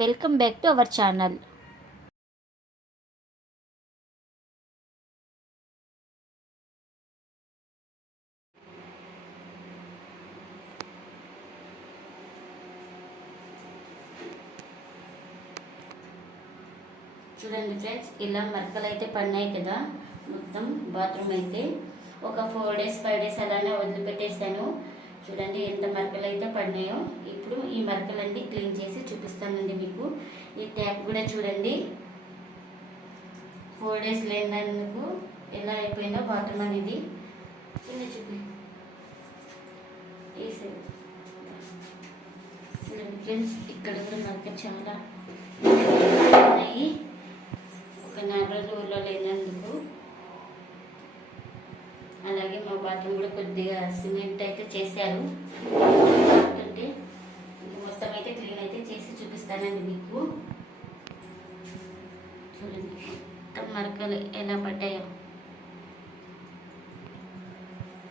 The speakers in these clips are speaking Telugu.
Welcome back to our channel. చూడండి ఫ్రెండ్స్ ఇలా మరకలు అయితే పడినాయి కదా. మొత్తం బాత్రూమ్ అయితే. ఒక ఫోర్ డేస్ ఫైవ్ డేస్ అలానే వదిలిపెట్టేసాను చూడండి ఎంత మరకలు అయితే పడినాయో ఇప్పుడు ఈ మరకలన్నీ క్లీన్ చేసి చూపిస్తానండి మీకు. ఈ ట్యాప్ కూడా చూడండి. ఫోర్ డేస్ లేనందుకు ఎలా అయిపోయిందో బాటమ్ అనేది. కింద చూపి. ఈ సైడ్ చూడండి ఫ్రెండ్స్ ఇక్కడ కూడా మరక చాలా ఉన్నాయి ఒక నెల రోజులు ఊళ్ళో లేనందుకు అలాగే మా బాత్రూమ్ కూడా కొద్దిగా సిమెంట్ అయితే చేశారు. అంటే మొత్తం అయితే క్లీన్ అయితే చేసి చూపిస్తానండి మీకు. చూడండి మొత్తం మరకలు ఎలా పడ్డాయో.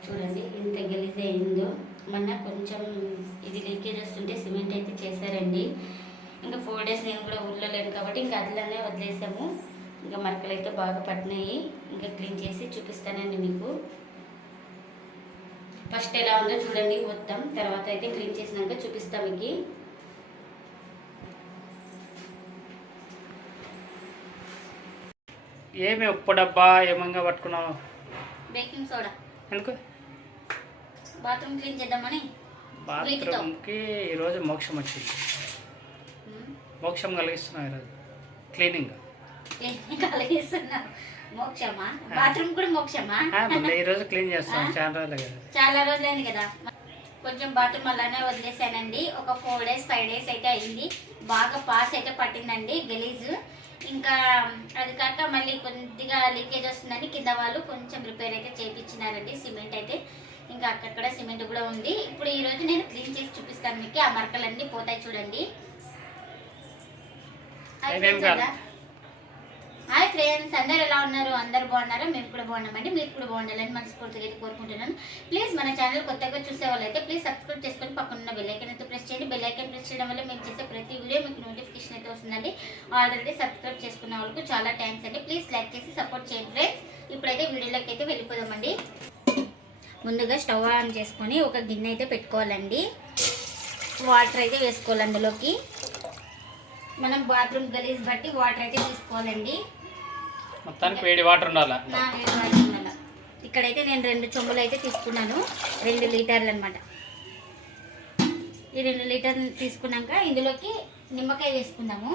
చూడండి ఎంత గలీజ్ అయిందో. మొన్న కొంచెం ఇది లీకేజ్ వస్తుంటే సిమెంట్ అయితే చేశారండి. ఇంకా ఫోర్ డేస్ నేను కూడా ఊళ్ళో లేను కాబట్టి ఇంకా అట్లానే వదిలేసాము. ఇంకా మరకలు అయితే బాగా పట్టినాయి. ఇంకా క్లీన్ చేసి చూపిస్తానండి మీకు. ఫస్ట్ ఎలా ఉందో చూడండి మొత్తం తర్వాత అయితే క్లీన్ చేసినాక చూపిస్తాం మీకు. ఏమి ఉప్పు డబ్బా ఏమంగా పట్టుకున్నావు? Baking soda. ఎందుకు? బాత్రూమ్ క్లీన్ చేద్దామని. బాత్రూమ్కి ఈరోజు మోక్షం వచ్చింది. మోక్షం కలిగిస్తున్నాం ఈరోజు. క్లీనింగ్. క్లీన్ కలిగిస్తున్నా మోక్షమా? బాత్రూమ్ కూడా మోక్షమా? మళ్ళీ ఈరోజు క్లీన్ చేస్తాం? చాలా రోజులు కదా. చాలా రోజులైంది కదా. కొంచెం బాత్రూమ్ అలానే వదిలేసానండి. ఒక ఫోర్ డేస్ ఫైవ్ డేస్ అయితే అయింది. బాగా పాస్ అయితే పట్టిందండి గలీజ్. ఇంకా అది కాక మళ్ళీ కొద్దిగా లీకేజ్ వస్తుందని కింద వాళ్ళు కొంచెం రిపేర్ అయితే చేయించినారండి సిమెంట్ అయితే. ఇంకా అక్కడక్కడ సిమెంట్ కూడా ఉంది. ఇప్పుడు ఈ రోజు నేను క్లీన్ చేసి చూపిస్తాను మీకు. ఆ మరకలన్నీ పోతాయి చూడండి. హాయ్ ఫ్రెండ్స్ అందరు ఎలా ఉన్నారు? అందరు బాగున్నారా? మేము కూడా బాగున్నామండి. మీరు కూడా బాగుండాలని మనస్ఫూర్తిగా అయితే కోరుకుంటున్నాను. ప్లీజ్ మన ఛానల్ కొత్తగా చూసే వాళ్ళైతే ప్లీజ్ సబ్స్క్రైబ్ చేసుకొని పక్కన ఉన్న బెల్ అయితే ప్రెస్ చేయండి. బెల్లైకన్ ప్రెస్ చేయడం వల్ల మేము చేసే ప్రతి వీడియో మీకు నోటిఫికేషన్ అయితే వస్తుందండి. ఆల్రెడీ సబ్స్క్రైబ్ చేసుకున్న వాళ్ళకు చాలా థ్యాంక్స్ అండి. ప్లీజ్ లైక్ చేసి సపోర్ట్ చేయండి ఫ్రెండ్స్ ఇప్పుడైతే వీడియోలోకి అయితే వెళ్ళిపోదామండి. ముందుగా స్టవ్ ఆన్ చేసుకొని ఒక గిన్నె అయితే పెట్టుకోవాలండి. వాటర్ అయితే వేసుకోవాలి అందులోకి. మనం బాత్రూమ్ గలీజ్ బట్టి వాటర్ అయితే తీసుకోవాలండి. మొత్తానికి వేడి వాటర్ ఉండాలా? ఉండాలి. ఇక్కడైతే నేను రెండు చెంబులు అయితే తీసుకున్నాను. రెండు లీటర్లు అనమాట ఈ రెండు లీటర్లు తీసుకున్నాక ఇందులోకి నిమ్మకాయ వేసుకుందాము.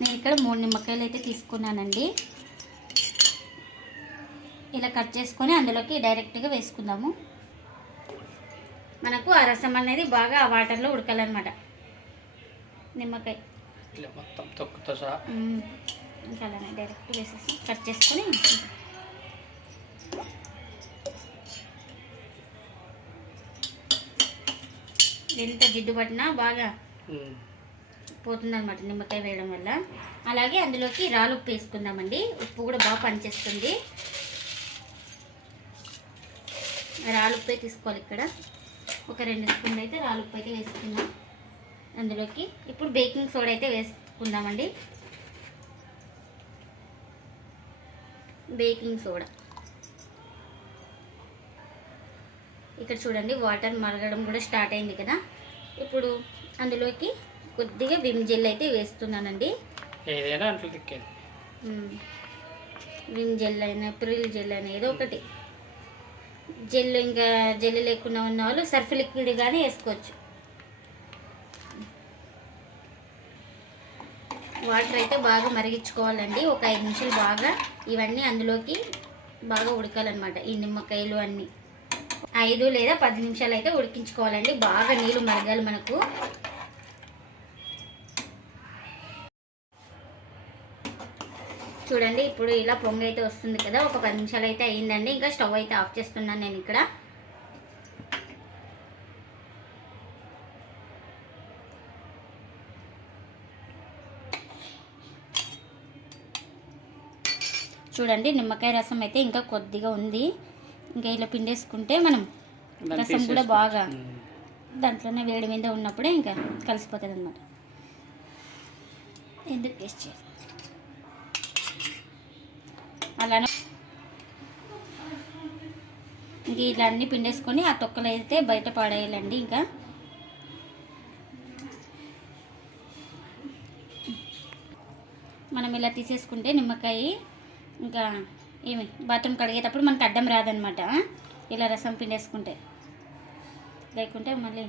నేను ఇక్కడ మూడు నిమ్మకాయలు అయితే తీసుకున్నానండి. ఇలా కట్ చేసుకొని అందులోకి డైరెక్ట్గా వేసుకుందాము. మనకు ఆ రసం అనేది బాగా ఆ వాటర్లో ఉడకాలన్నమాట. నిమ్మకాయ. ఇట్లా మొత్తం తొక్కుతో సహా. ఇంకా అలానే డైరెక్ట్ వేసేసి కట్ చేసుకొని ఎంత జిడ్డు పట్టినా బాగా. పోతుందన్నమాట నిమ్మకాయ వేయడం వల్ల. అలాగే అందులోకి రాళ్ళు ఉప్పు వేసుకుందామండి. ఉప్పు కూడా బాగా పనిచేస్తుంది. రాళ్ళు ఉప్పు తీసుకోవాలి ఇక్కడ. ఒక రెండు స్పూన్లు అయితే ఉప్పు అయితే వేసుకుందాం. అందులోకి ఇప్పుడు బేకింగ్ సోడా అయితే వేసుకుందామండి. Baking soda. ఇక్కడ చూడండి వాటర్ మరగడం కూడా స్టార్ట్ అయింది కదా. ఇప్పుడు అందులోకి కొద్దిగా విమ్ జెల్ అయితే వేస్తున్నానండి. ఏదైనా. విమ్ జెల్ అయినా ప్రిల్ జెల్ అయినా ఏదో ఒకటి. జెల్ ఇంకా జెల్ లేకుండా ఉన్న వాళ్ళు సర్ఫ్ లిక్విడ్ కానీ వేసుకోవచ్చు. వాటర్ అయితే బాగా మరిగించుకోవాలండి. ఒక ఐదు నిమిషాలు బాగా ఇవన్నీ అందులోకి బాగా ఉడకాలన్నమాట. ఈ నిమ్మకాయలు అన్నీ. ఐదు లేదా పది నిమిషాలు అయితే ఉడికించుకోవాలండి. బాగా నీళ్ళు మరగాలి మనకు. చూడండి ఇప్పుడు ఇలా పొంగ అయితే వస్తుంది కదా ఒక పది నిమిషాలు అయితే అయ్యిందండి ఇంకా స్టవ్ అయితే ఆఫ్ చేస్తున్నాను నేను ఇక్కడ చూడండి నిమ్మకాయ రసం అయితే ఇంకా కొద్దిగా ఉంది ఇంకా ఇలా పిండేసుకుంటే మనం రసం కూడా. బాగా. దాంట్లోనే వేడి మీద ఉన్నప్పుడే ఇంకా కలిసిపోతుంది అనమాట ఎందుకు టేస్ట్ చేయాలి అలానే ఇంక ఇలా అన్ని పిండేసుకొని ఆ తొక్కలు అయితే బయట పాడేయాలండి ఇంకా. మనం ఇలా తీసేసుకుంటే నిమ్మకాయ ఇంకా ఏమి బాత్రూమ్ కడిగేటప్పుడు మనకు అడ్డం రాదనమాట. ఇలా రసం పిండేసుకుంటే. లేకుంటే మళ్ళీ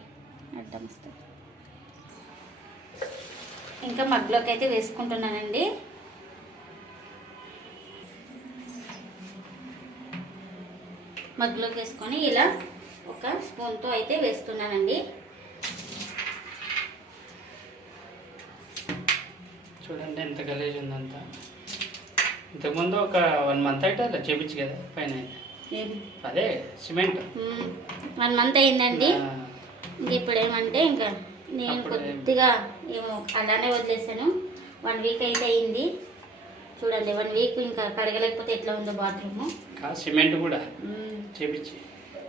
అడ్డం వస్తుంది. ఇంకా మగ్లోకి అయితే వేసుకుంటున్నానండి. మగ్లోకి వేసుకొని ఇలా ఒక స్పూన్తో అయితే వేస్తున్నానండి. చూడండి ఎంత గలీజ్ ఉందంతా. ఇంతకుముందు ఒక వన్ మంత్ అయితే అలా చేపించు కదా పైన అదే సిమెంట్. వన్ మంత్ అయిందండి. ఇప్పుడు ఏమంటే ఇంకా నేను కొద్దిగా ఏమో అలానే వదిలేసాను. వన్ వీక్ అయితే అయింది. చూడండి వన్ వీక్ ఇంకా కడగలేకపోతే ఎట్లా ఉందో బాత్రూమ్. సిమెంట్ కూడా. చేపించి.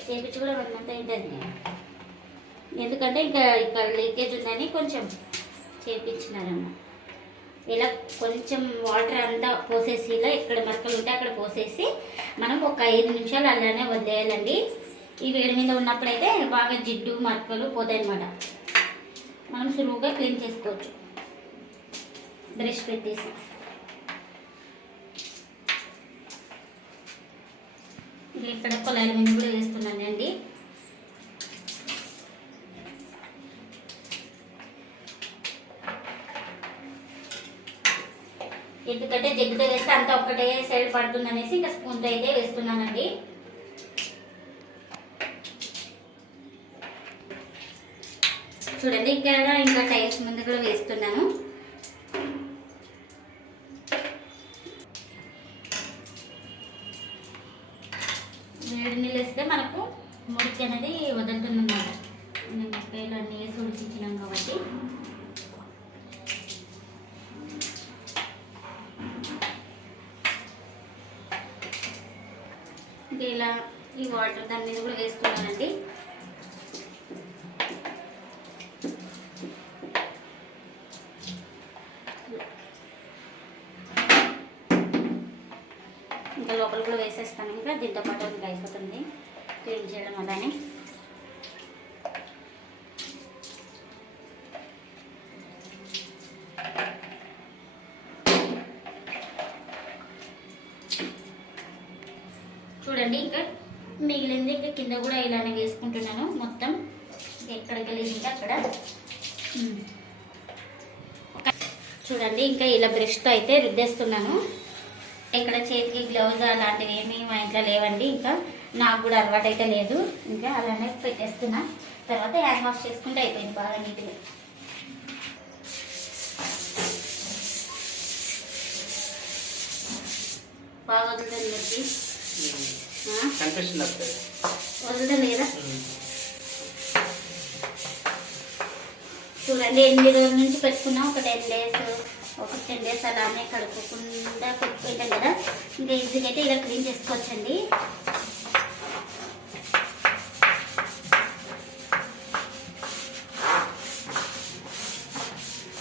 చేపించి కూడా వన్ మంత్ ఎందుకంటే ఇంకా ఇక్కడ లీకేజ్ ఉందని కొంచెం చేపించినారమ్మ. ఇలా కొంచెం వాటర్ అంతా పోసేసి ఇలా ఇక్కడ మరకలు ఉంటే అక్కడ పోసేసి మనం ఒక ఐదు నిమిషాలు అలానే వదిలేయాలండి. ఈ వేడి మీద ఉన్నప్పుడైతే బాగా జిడ్డు మరకలు పోతాయి అన్నమాట మనం సులువుగా క్లీన్ చేసుకోవచ్చు. బ్రష్ పెట్టేసి. ఇది ఇక్కడ పొలాల మీద కూడా వేస్తున్నానండి. ఎందుకంటే జగ్గుతో వేస్తే అంత ఒక్కటే సైడ్ పడుతుంది అనేసి ఇంకా స్పూన్తో అయితే వేస్తున్నానండి. చూడండి ఇక్కడ ఇంకా టైల్స్ ముందు కూడా వేస్తున్నాను వేడి నీళ్ళు వేస్తే మనకు మురికి అనేది వదులుతుంది అన్నమాట నిమ్మకాయలు అన్నీ వేసి ఉడికించినాం కాబట్టి ఇంకా ఇలా ఈ దాని మీద కూడా వేసుకున్నానండి. ఇంకా లోపల కూడా వేసేస్తాను. ఇంకా దీంతో పాటు ఇంకా అయిపోతుంది. క్లీన్ చేయడం అలానే. చూడండి ఇంకా మిగిలింది ఇంకా కింద కూడా ఇలానే వేసుకుంటున్నాను. మొత్తం ఎక్కడ కలిగింది అక్కడ. చూడండి ఇంకా ఇలా బ్రష్తో అయితే రుద్దేస్తున్నాను. ఇక్కడ చేతికి గ్లౌజ్ అలాంటివి ఏమీ మా ఇంట్లో లేవండి. ఇంకా నాకు కూడా అలవాటు అయితే లేదు. ఇంకా అలానే పెట్టేస్తున్నా. తర్వాత హ్యాండ్ వాష్ చేసుకుంటే అయిపోయింది బాగా నీట్గా. బాగా వదులుతుంది కనిపిస్తుంది అప్పుడే. చూడండి ఎనిమిది రోజుల నుంచి పెట్టుకున్నాం ఒక టెన్ డేస్ ఒక టెన్ డేస్ అలానే కడుక్కోకుండా పెట్టుకుంటాం కదా. ఇంకా ఈజీగా అయితే ఇలా క్లీన్ చేసుకోవచ్చండి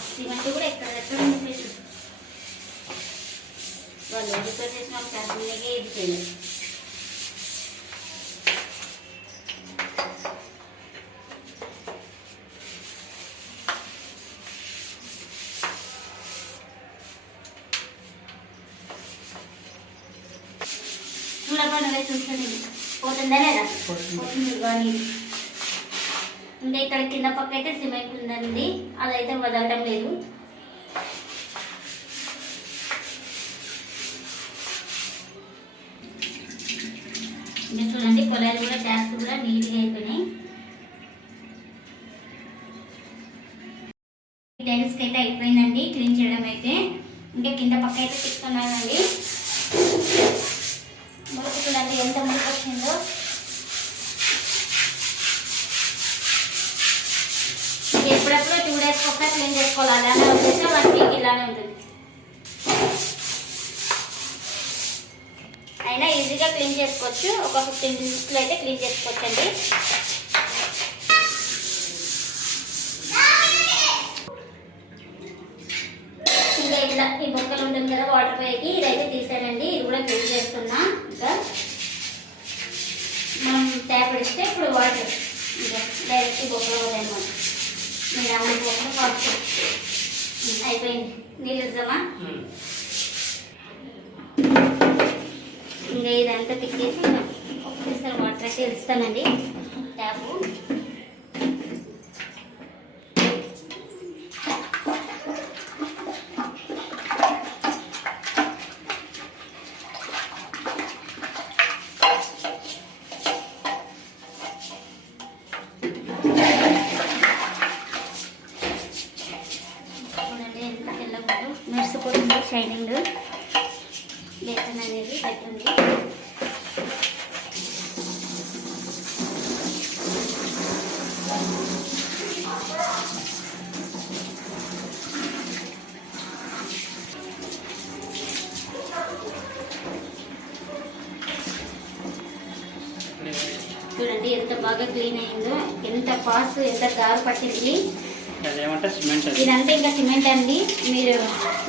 సిమెంట్ కూడా ఎక్కడెక్కడ ఉంది వాళ్ళు రిపేర్ చేసిన వాళ్ళు క్యాన్సల్గా ఇది చేయలేదు చూడకుండా వేసి ఉంచుతుంది పోతుందా లేదా? పోతుంది. కానీ ఇంకా ఇక్కడ కింద పక్క అయితే సిమెంట్ ఉందండి. అదైతే వదలడం లేదు. ఇంకా చూడండి పొలాలు కూడా ట్యాక్స్ కూడా నీట్గా అయిపోయినాయి. టైల్స్కి అయితే అయిపోయిందండి క్లీన్ చేయడం అయితే. ఇంకా కింద పక్క అయితే తిప్పుతున్నానండి మురికి చూడండి ఎంత మురికి వచ్చిందో ఇది ఎప్పుడెప్పుడు టూ డేస్ ఒక్క క్లీన్ చేసుకోవాలి అలానే వచ్చేసి వన్ వీక్ ఇలానే ఉంటుంది అయినా ఈజీగా క్లీన్ చేసుకోవచ్చు. ఒక ఫిఫ్టీన్ మినిట్స్లో అయితే క్లీన్ చేసుకోవచ్చు అండి ఇంకా ఇట్లా ఈ బొక్కలు ఉంటుంది కదా వాటర్ పైకి ఇదైతే తీసానండి. ఇది కూడా క్లీన్ చేస్తున్నా. ఇంకా మనం ట్యాప్ ఇస్తే ఇప్పుడు వాటర్ ఇంకా డైరెక్ట్ ఈ బొక్కలు పోతాయి అన్నమాట. మీరు అమ్మ బొక్కలు వాటర్ అయిపోయింది. నీళ్ళు ఇద్దామా? ఇంకా ఇదంతా తిక్కేసి ఒక్కసారి వాటర్ అయితే ఇస్తానండి ట్యాపు చూడండి ఎంత తెల్లగుందో మెరిసిపోతుంది షైనింగ్ బేసన్ అనేది పెట్టండి చూడండి ఎంత బాగా క్లీన్ అయిందో ఎంత పాస్ ఎంత గారు పట్టింది. ఇదంతా ఇంకా సిమెంట్ అండి. మీరు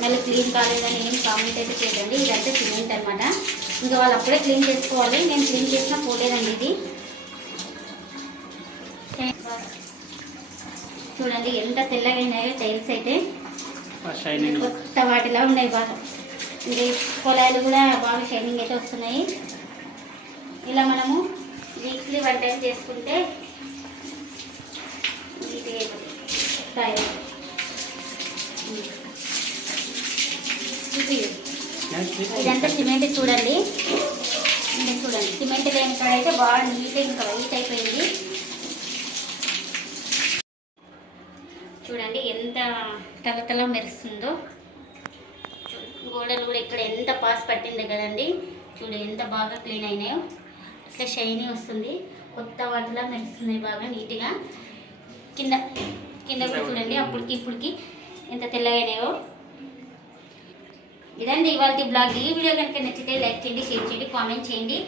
మళ్ళీ క్లీన్ కాలేదని ఏం కామెంట్ అయితే చేయకండి. ఇదంతా సిమెంట్ అనమాట ఇంకా వాళ్ళు అప్పుడే క్లీన్ చేసుకోవాలి. నేను క్లీన్ చేసినా పోలేదండి ఇది. చూడండి ఎంత తెల్లగా అయినాయో టైల్స్ అయితే. కొత్త వాటిలా ఉన్నాయి బాగా. ఇంకా పొలాలు కూడా బాగా షైనింగ్ అయితే వస్తున్నాయి. ఇలా మనము వీక్లీ వన్ టైం చేసుకుంటే నీట్గా అయిపోతుంది ఇది. ఇదంతా సిమెంట్ చూడండి. చూడండి. సిమెంట్ లేని కాడ అయితే బాగా నీట్గా ఇంకా వైట్ అయిపోయింది. చూడండి ఎంత తలతల మెరుస్తుందో. గోడలు కూడా ఇక్కడ ఎంత పాస్ పట్టింది కదండి. చూడు ఎంత బాగా క్లీన్ అయినాయో. ఇట్లా షైనీ వస్తుంది. కొత్త వాటిలా మెరుస్తున్నాయి బాగా నీట్గా. కింద కింద కూడా చూడండి. అప్పటికి ఇప్పటికి ఎంత తెల్లగైనాయో ఇదండి ఇవాళ బ్లాగ్. ఈ వీడియో కనుక నచ్చితే లైక్ చేయండి షేర్ చేయండి కామెంట్ చేయండి.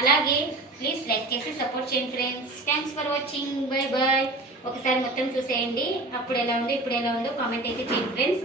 అలాగే ప్లీజ్ లైక్ చేసి సపోర్ట్ చేయండి friends. Thanks for watching bye bye ఒకసారి మొత్తం చూసేయండి. అప్పుడు ఎలా ఉందో ఇప్పుడు ఎలా ఉందో కామెంట్ అయితే చేయండి ఫ్రెండ్స్.